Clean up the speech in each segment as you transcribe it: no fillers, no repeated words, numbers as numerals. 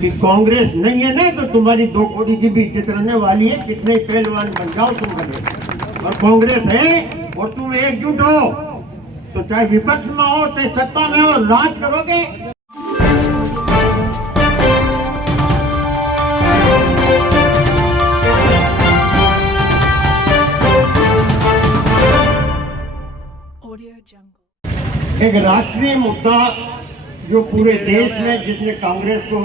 कि कांग्रेस नहीं है ना तो तुम्हारी दो कोड़ी की भी इज्जत रहने वाली है, कितने पहलवान बन जाओ तुम बने। और कांग्रेस है और तुम एकजुट हो तो चाहे विपक्ष में हो चाहे सत्ता में हो, राज करोगे। एक राष्ट्रीय मुद्दा जो पूरे देश में जिसने कांग्रेस को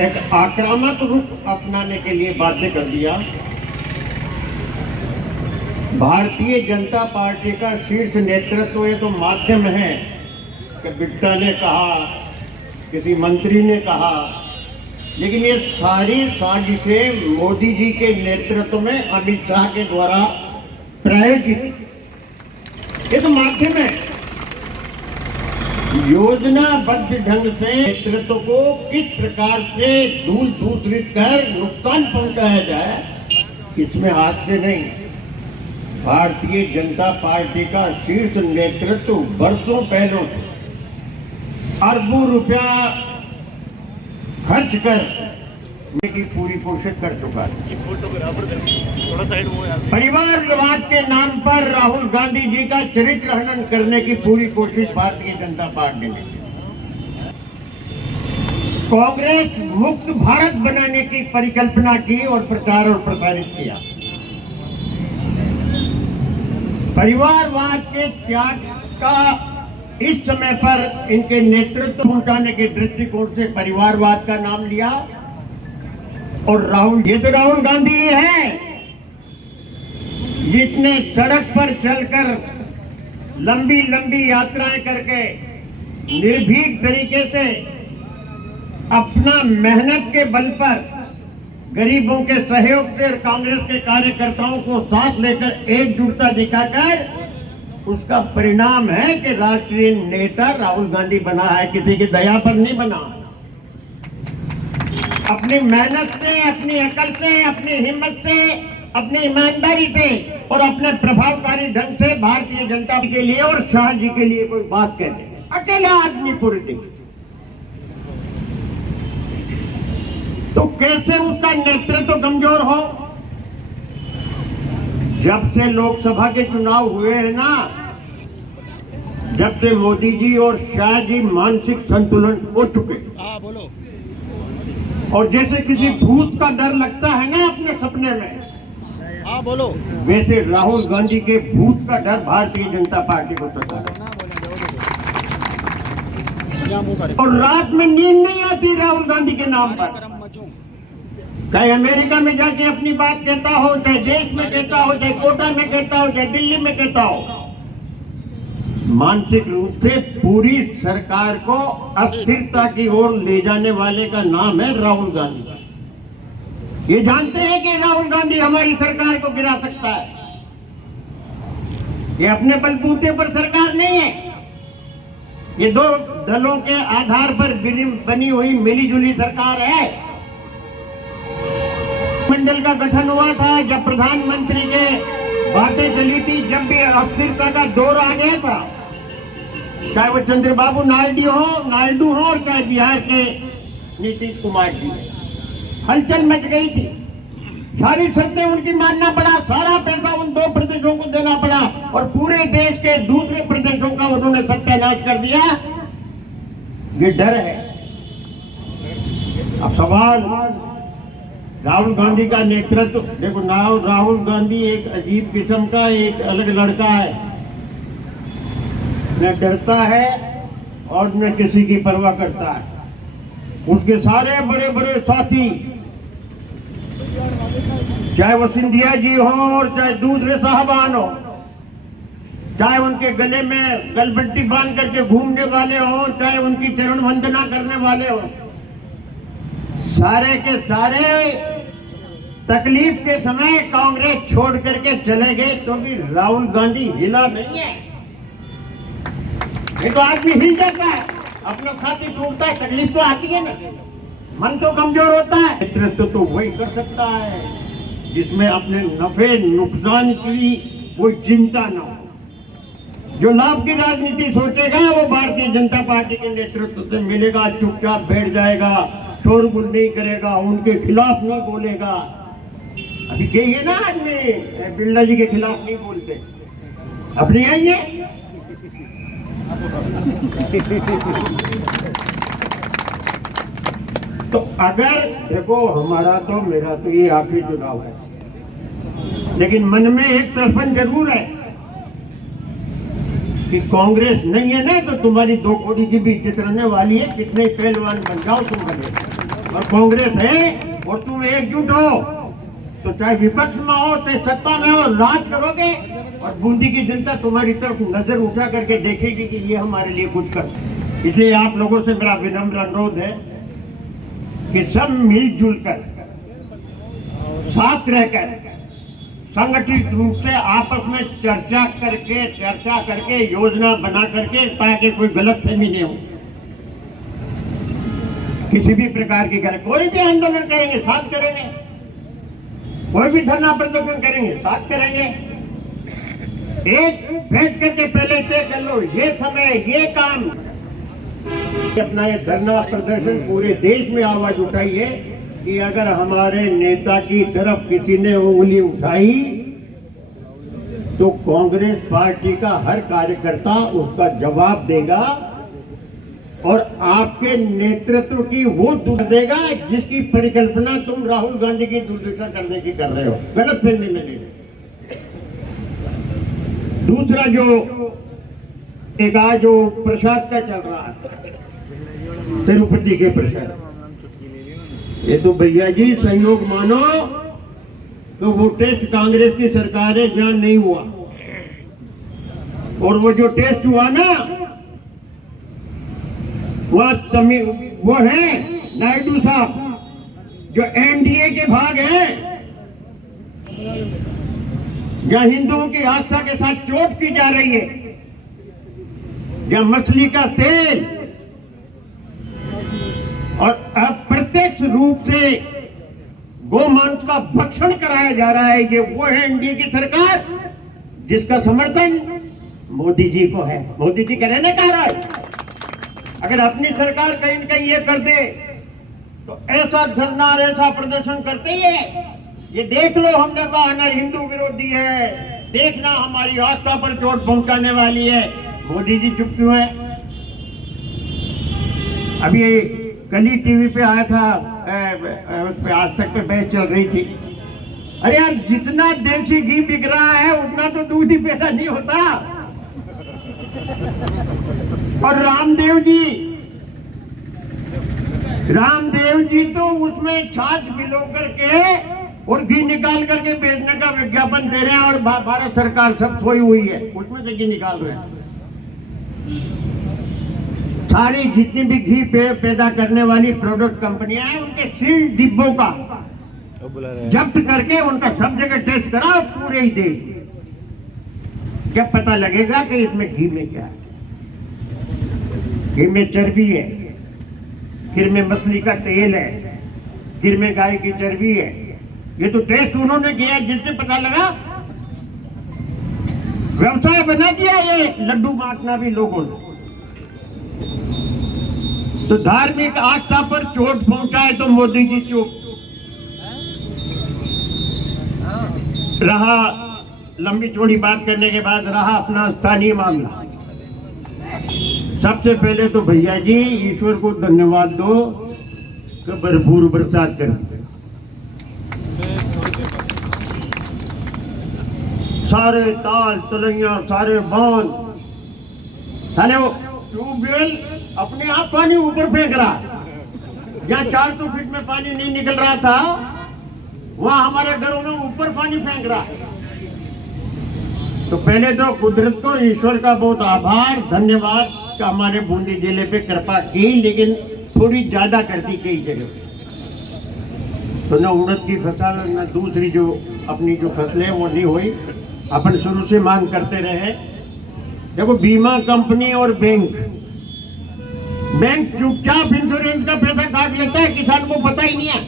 एक आक्रामक रूप अपनाने के लिए बाध्य कर दिया, भारतीय जनता पार्टी का शीर्ष नेतृत्व ये तो माध्यम है कि बिट्टा ने कहा, किसी मंत्री ने कहा, लेकिन ये सारी साजिशें मोदी जी के नेतृत्व में अमित शाह के द्वारा प्रायोजित, ये तो माध्यम है। योजनाबद्ध ढंग से नेतृत्व को किस प्रकार से दूर दूसरित कर नुकसान पहुंचाया जाए, इसमें हाथ से नहीं। भारतीय जनता पार्टी का शीर्ष नेतृत्व वर्षों पहले अरबों रुपया खर्च कर की पूरी कोशिश कर चुका है। परिवारवाद के नाम पर राहुल गांधी जी का चरित्र हनन करने की पूरी कोशिश भारतीय जनता पार्टी ने की। कांग्रेस मुक्त भारत बनाने की परिकल्पना की और प्रचार और प्रसारित किया। परिवारवाद के त्याग का इस समय पर इनके नेतृत्व पहुंचाने के दृष्टिकोण से परिवारवाद का नाम लिया। और राहुल, ये तो राहुल गांधी ही है जितने सड़क पर चलकर लंबी लंबी यात्राएं करके निर्भीक तरीके से अपना मेहनत के बल पर गरीबों के सहयोग से और कांग्रेस के कार्यकर्ताओं को साथ लेकर एकजुटता दिखाकर उसका परिणाम है कि राष्ट्रीय नेता राहुल गांधी बना है। किसी की दया पर नहीं बना, अपनी मेहनत से, अपनी अकल से, अपनी हिम्मत से, अपनी ईमानदारी से और अपने प्रभावकारी ढंग से भारतीय जनता के लिए और शाह जी के लिए कोई बात कहते हैं। अकेला आदमी पूरे दिन, तो कैसे उसका नेतृत्व कमजोर हो? जब से लोकसभा के चुनाव हुए हैं ना, जब से मोदी जी और शाह जी मानसिक संतुलन हो चुके, बोलो। और जैसे किसी भूत का डर लगता है ना अपने सपने में, बोलो, वैसे राहुल गांधी के भूत का डर भारतीय जनता पार्टी को सता है। और रात में नींद नहीं आती राहुल गांधी के नाम पर। चाहे अमेरिका में जाके अपनी बात कहता हो, चाहे देश में कहता हो, चाहे कोटा में कहता हो, चाहे दिल्ली में कहता हो, मानसिक रूप से पूरी सरकार को अस्थिरता की ओर ले जाने वाले का नाम है राहुल गांधी। ये जानते हैं कि राहुल गांधी हमारी सरकार को गिरा सकता है। ये अपने बलबूते पर सरकार नहीं है, ये दो दलों के आधार पर बनी हुई मिलीजुली सरकार है। मंडल का गठन हुआ था जब प्रधानमंत्री के बातें चली थी, जब भी अस्थिरता का दौर आ गया था, चाहे वो चंद्रबाबू नायडू हो और चाहे बिहार के नीतीश कुमार जी, हलचल मच गई थी। सारी शर्तें उनकी मानना पड़ा, सारा पैसा उन दो प्रदेशों को देना पड़ा और पूरे देश के दूसरे प्रदेशों का उन्होंने सत्यानाश कर दिया। ये डर है। अब सवाल राहुल गांधी का नेतृत्व देखो, राहुल गांधी एक अजीब किस्म का एक अलग लड़का है, न डरता है और न किसी की परवाह करता है। उसके सारे बड़े बड़े साथी, चाहे वो सिंधिया जी हो और चाहे दूसरे साहबान हो, चाहे उनके गले में गलबट्टी बांध करके घूमने वाले हो, चाहे उनकी चरण वंदना करने वाले हो, सारे के सारे तकलीफ के समय कांग्रेस छोड़ करके चले गए, तो भी राहुल गांधी हिला नहीं है। ये तो आदमी हिल जाता है, अपना छाती टूटता है, तकलीफ तो आती है ना, मन तो कमजोर होता है। नेतृत्व तो वही कर सकता है जिसमें अपने नफे नुकसान की कोई चिंता ना हो। जो लाभ की राजनीति सोचेगा वो भारतीय जनता पार्टी के नेतृत्व से मिलेगा, चुपचाप बैठ जाएगा, शोरगुल नहीं करेगा, उनके खिलाफ नहीं बोलेगा। अभी यही है ना, आदमी बिरला जी के खिलाफ नहीं बोलते, अपनी आइए। तो अगर देखो, हमारा तो मेरा तो ये आखिरी चुनाव है, लेकिन मन में एक तरफन जरूर है कि कांग्रेस नहीं है ना तो तुम्हारी 2 कौड़ी की भी इज्जत रहने वाली है। कितने पहलवान बन जाओ तुम बने, और कांग्रेस है और तुम एकजुट हो तो चाहे विपक्ष में हो चाहे सत्ता में हो, राज करोगे और बूंदी की जनता तुम्हारी तरफ नजर उठा करके देखेगी कि ये हमारे लिए कुछ कर सकते। इसलिए आप लोगों से मेरा विनम्र अनुरोध है कि सब मिलजुल कर, साथ रहकर, संगठित रूप से आपस में चर्चा करके योजना बना करके, ताकि कोई गलतफहमी नहीं हो, किसी भी प्रकार की गलत, कोई भी आंदोलन करेंगे साथ करेंगे, कोई भी धरना प्रदर्शन करेंगे साथ करेंगे। एक बैठ करके पहले तय कर लो, ये समय ये काम, अपना ये धरना प्रदर्शन पूरे देश में आवाज उठाई है कि अगर हमारे नेता की तरफ किसी ने उंगली उठाई तो कांग्रेस पार्टी का हर कार्यकर्ता उसका जवाब देगा और आपके नेतृत्व की वो दूर देगा जिसकी परिकल्पना तुम राहुल गांधी की दुर्दशा करने की कर रहे हो, गलत फहमी में नहीं। दूसरा जो एक आज जो प्रसाद का चल रहा है, तिरुपति के प्रसाद, ये तो भैया जी संयोग मानो तो वो टेस्ट कांग्रेस की सरकार है जहां नहीं हुआ, और वो जो टेस्ट हुआ ना वो है नायडू साहब जो एनडीए के भाग हैं, जहां हिंदुओं की आस्था के साथ चोट की जा रही है, जहां मछली का तेल और अप्रत्यक्ष रूप से गोमांस का भक्षण कराया जा रहा है। ये वो है एनडीए की सरकार जिसका समर्थन मोदी जी को है। मोदी जी कह रहे ना, कह रहा है अगर अपनी सरकार कहीं न कहीं ये कर दे तो ऐसा धरना और ऐसा प्रदर्शन करते ही है, ये देख लो हमने कहा ना हिंदू विरोधी है, देखना हमारी आस्था पर चोट पहुंचाने वाली है। मोदी जी चुप क्यों है? अभी कल ही टीवी पे आया था, उस पे आज तक पे बहस चल रही थी, अरे यार जितना देसी घी बिक रहा है उतना तो दूध ही पैदा नहीं होता। और रामदेव जी तो उसमें छाछ भिगो करके और घी निकाल करके बेचने का विज्ञापन दे रहे हैं, और भारत सरकार सब सोई हुई है, उसमें से घी निकाल रहे हैं। सारी जितनी भी घी पैदा करने वाली प्रोडक्ट कंपनियां हैं उनके सील डिब्बोका जब्त करके उनका सब जगह टेस्ट करा पूरे ही देश। जब पता लगेगा कि इसमें घी में क्या है, घी में चर्बी है, फिर में मछली का तेल है, फिर में गाय की चर्बी है, ये तो टेस्ट उन्होंने किया जिससे पता लगा। व्यवसाय बना दिया ये लड्डू बांटना भी लोगों ने। तो धार्मिक आस्था पर चोट पहुंचाए तो मोदी जी चुप रहा। लंबी चौड़ी बात करने के बाद रहा अपना स्थानीय मामला। सबसे पहले तो भैया जी ईश्वर को धन्यवाद दो कि भरपूर बरसात कर, सारे ताल तलैया सारे बांध, साले ट्यूबवेल अपने आप पानी ऊपर फेंक रहा। जहाँ 400 फीट में पानी नहीं निकल रहा था वहां हमारे घरों में ऊपर पानी फेंक रहा है। तो पहले तो कुदरत को, ईश्वर का बहुत आभार धन्यवाद कि हमारे बूंदी जिले पे कृपा की, लेकिन थोड़ी ज्यादा कर दी कई जगह। तो न उड़द की फसल न दूसरी जो अपनी जो फसलें वो नहीं हुई। अपन शुरू से मांग करते रहे। देखो बीमा कंपनी और बैंक चुपचाप इंश्योरेंस का पैसा काट लेता है, किसान को पता ही नहीं है।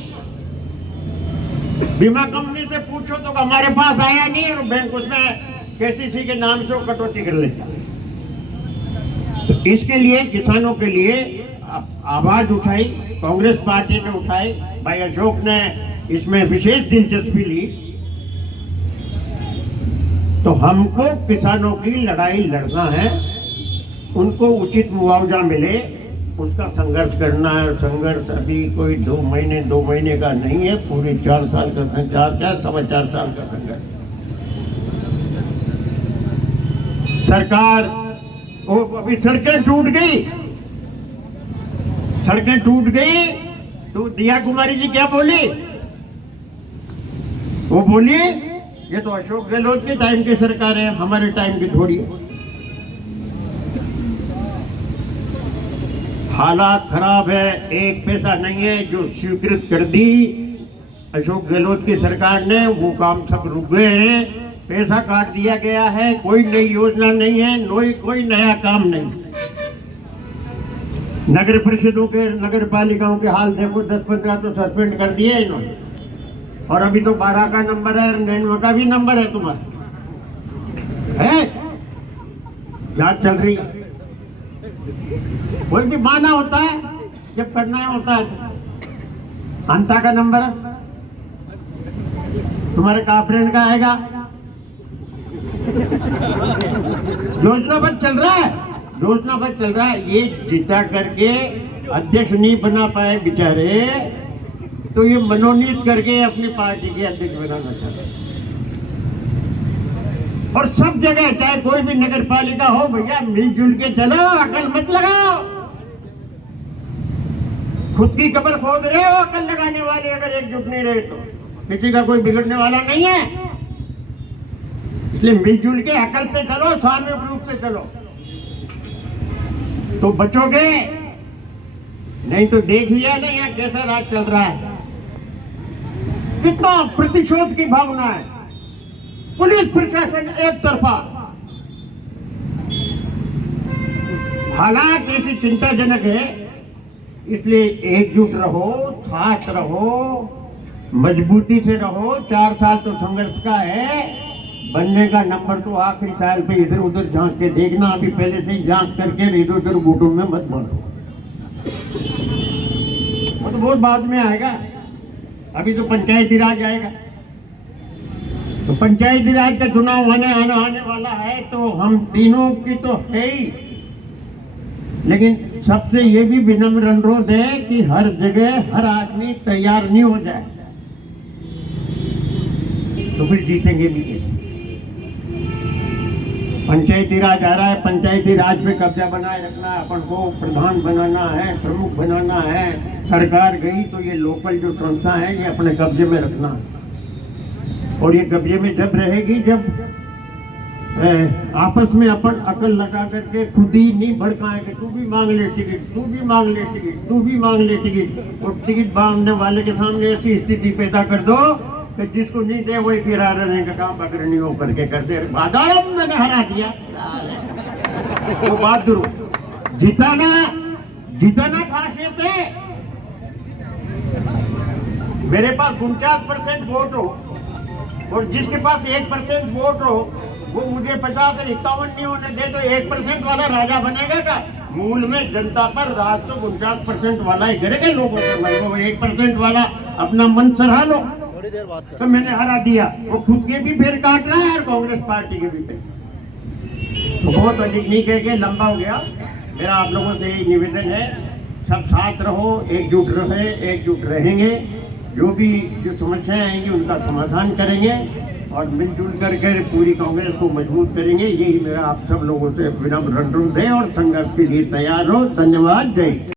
बीमा कंपनी से पूछो तो हमारे पास आया नहीं, और बैंक उसमें केसीसी के नाम से कटौती कर लेता। तो इसके लिए किसानों के लिए आवाज उठाई। कांग्रेस पार्टी ने उठाई, भाई अशोक ने इसमें विशेष दिलचस्पी ली। तो हमको किसानों की लड़ाई लड़ना है, उनको उचित मुआवजा मिले, उसका संघर्ष करना है। संघर्ष अभी कोई 2 महीने का नहीं है, पूरे 4 साल का, 4 साल का संघर्ष। सरकार वो अभी सड़कें टूट गई तो दिया कुमारी जी क्या बोली? वो बोली ये तो अशोक गहलोत के टाइम की सरकार है, हमारे टाइम की थोड़ी है। हालात खराब है, एक पैसा नहीं है जो स्वीकृत कर दी अशोक गहलोत की सरकार ने, वो काम सब रुक गए हैं, पैसा काट दिया गया है, कोई नई योजना नहीं है, कोई नया काम नहीं। नगर परिषदों के, नगर पालिकाओं के हाल देखो, 10-15 तो सस्पेंड कर दिए इन्होंने, और अभी तो 12 का नंबर है, 9 का भी नंबर है तुम्हारा है, जांच चल रही है। कोई भी माना होता है जब करना है होता है। अंता का नंबर तुम्हारे कॉर्पोरेट का आएगा, योजनाबद्ध चल रहा है। ये जीता करके अध्यक्ष नहीं बना पाए बेचारे, तो ये मनोनीत करके अपनी पार्टी के अध्यक्ष बनाना चाहते। और सब जगह चाहे कोई भी नगर पालिका हो, भैया मिलजुल के चलो, अकल मत लगाओ। खुद की कब्र खोद रहे हो अकल लगाने वाले, अगर एकजुट नहीं रहे तो किसी का कोई बिगड़ने वाला नहीं है। इसलिए मिलजुल के अकल से चलो, सामूहिक रूप से चलो तो बचोगे, नहीं तो देख लिया नहीं है कैसा राज चल रहा है। कितना प्रतिशोध की भावना है, पुलिस प्रशासन एक तरफा, हालात ऐसी चिंताजनक है। इसलिए एकजुट रहो, साथ रहो, मजबूती से रहो। 4 साल तो संघर्ष का है, बनने का नंबर तो आखिरी साल पे इधर उधर झांक के देखना, अभी पहले से ही झांक करके इधर उधर गुटों में मत बढ़ो, वो तो बहुत बाद में आएगा। अभी तो पंचायती राज आएगा, तो पंचायती राज का चुनाव आने वाला है, तो हम तीनों की तो है ही, लेकिन सबसे ये भी विनम्र अनुरोध है कि हर जगह हर आदमी तैयार नहीं हो जाए, तो फिर जीतेंगे भी कैसे? पंचायती राज आ रहा है, पंचायती राज पे कब्जा बनाए रखना है, अपन को प्रधान बनाना है, प्रमुख बनाना है। सरकार गई तो ये लोकल जो संस्था है ये अपने कब्जे में रखना है, और ये कब्जे में जब रहेगी जब आपस में अपन अकल लगा करके खुद ही नहीं भड़काएंगे, तू भी मांग ले टिकट, तू भी मांग ले टिकट, तू भी मांग ले टिकट, और टिकट मांगने वाले के सामने ऐसी स्थिति पैदा कर दो कि जिसको नहीं दे वही फिरा रहने का काम पकड़नी हो करके कर दे। बादाम मैंने हरा दिया तो बात दूर, जिताना खासियत है। मेरे पास 49% वोट हो और जिसके पास 1% वोट हो वो मुझे 50 और 51 नहीं होने दे, तो 1% वाला राजा बनेगा क्या? मूल में जनता पर राज तो 49% वाला ही करेगा लोगों से, भाई वो 1% वाला अपना मन सराह लो। तो मैंने हरा दिया, वो खुद के भी फिर काट रहा है और कांग्रेस पार्टी के भी फिर। तो बहुत अधिक नहीं कह के लंबा हो गया। मेरा आप लोगों से यही निवेदन है, सब साथ रहो, एकजुट रहेंगे, जो समस्याएं आएंगी उनका समाधान करेंगे और मिलजुल करके पूरी कांग्रेस को मजबूत करेंगे। यही मेरा आप सब लोगों से विनम्र अनुरोध है और संघर्ष के लिए तैयार हो। धन्यवाद। जय।